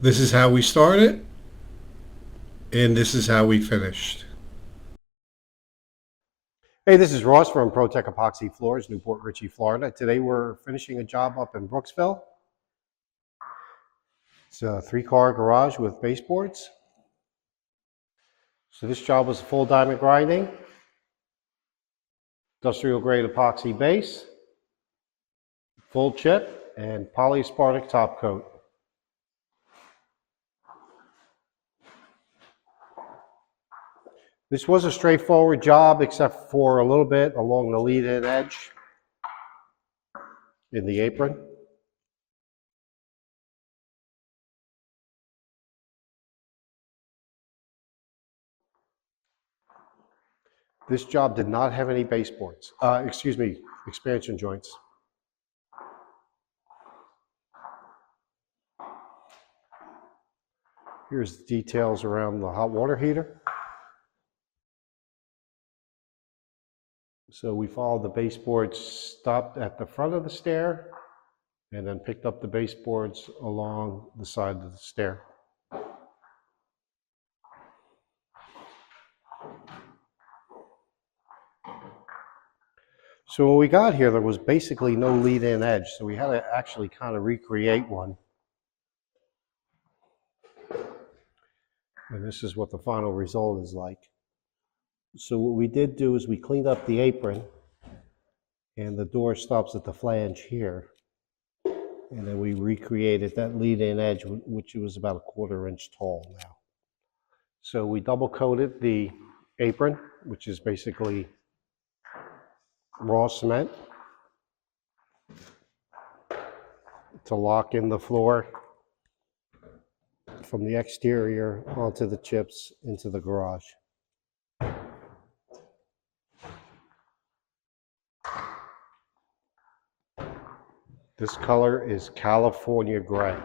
This is how we started, and this is how we finished. Hey, this is Ross from ProTech Epoxy Floors, Newport Richey, Florida. Today we're finishing a job up in Brooksville. It's a 3-car garage with baseboards. So this job was full diamond grinding, industrial grade epoxy base, full chip, and polyaspartic top coat. This was a straightforward job except for a little bit along the lead-in edge in the apron. This job did not have any baseboards, expansion joints. Here's the details around the hot water heater. So we followed the baseboards, stopped at the front of the stair, and then picked up the baseboards along the side of the stair. So when we got here, there was basically no lead-in edge, so we had to actually kind of recreate one. And this is what the final result is like. So what we did do is we cleaned up the apron, and the door stops at the flange here. And then we recreated that lead-in edge, which was about 1/4 inch tall now. So we double coated the apron, which is basically raw cement, to lock in the floor from the exterior onto the chips into the garage. This color is California gray.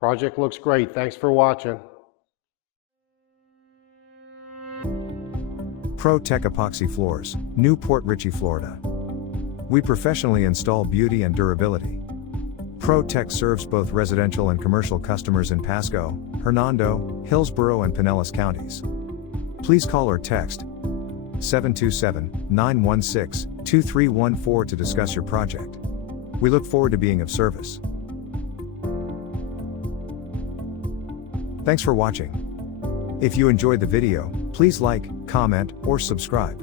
Project looks great. Thanks for watching. ProTech Epoxy Floors, Newport Richey, Florida. We professionally install beauty and durability. ProTech serves both residential and commercial customers in Pasco, Hernando, Hillsborough, and Pinellas counties. Please call or text 727-916-2314 to discuss your project. We look forward to being of service. Thanks for watching. If you enjoyed the video, please like, comment, or subscribe.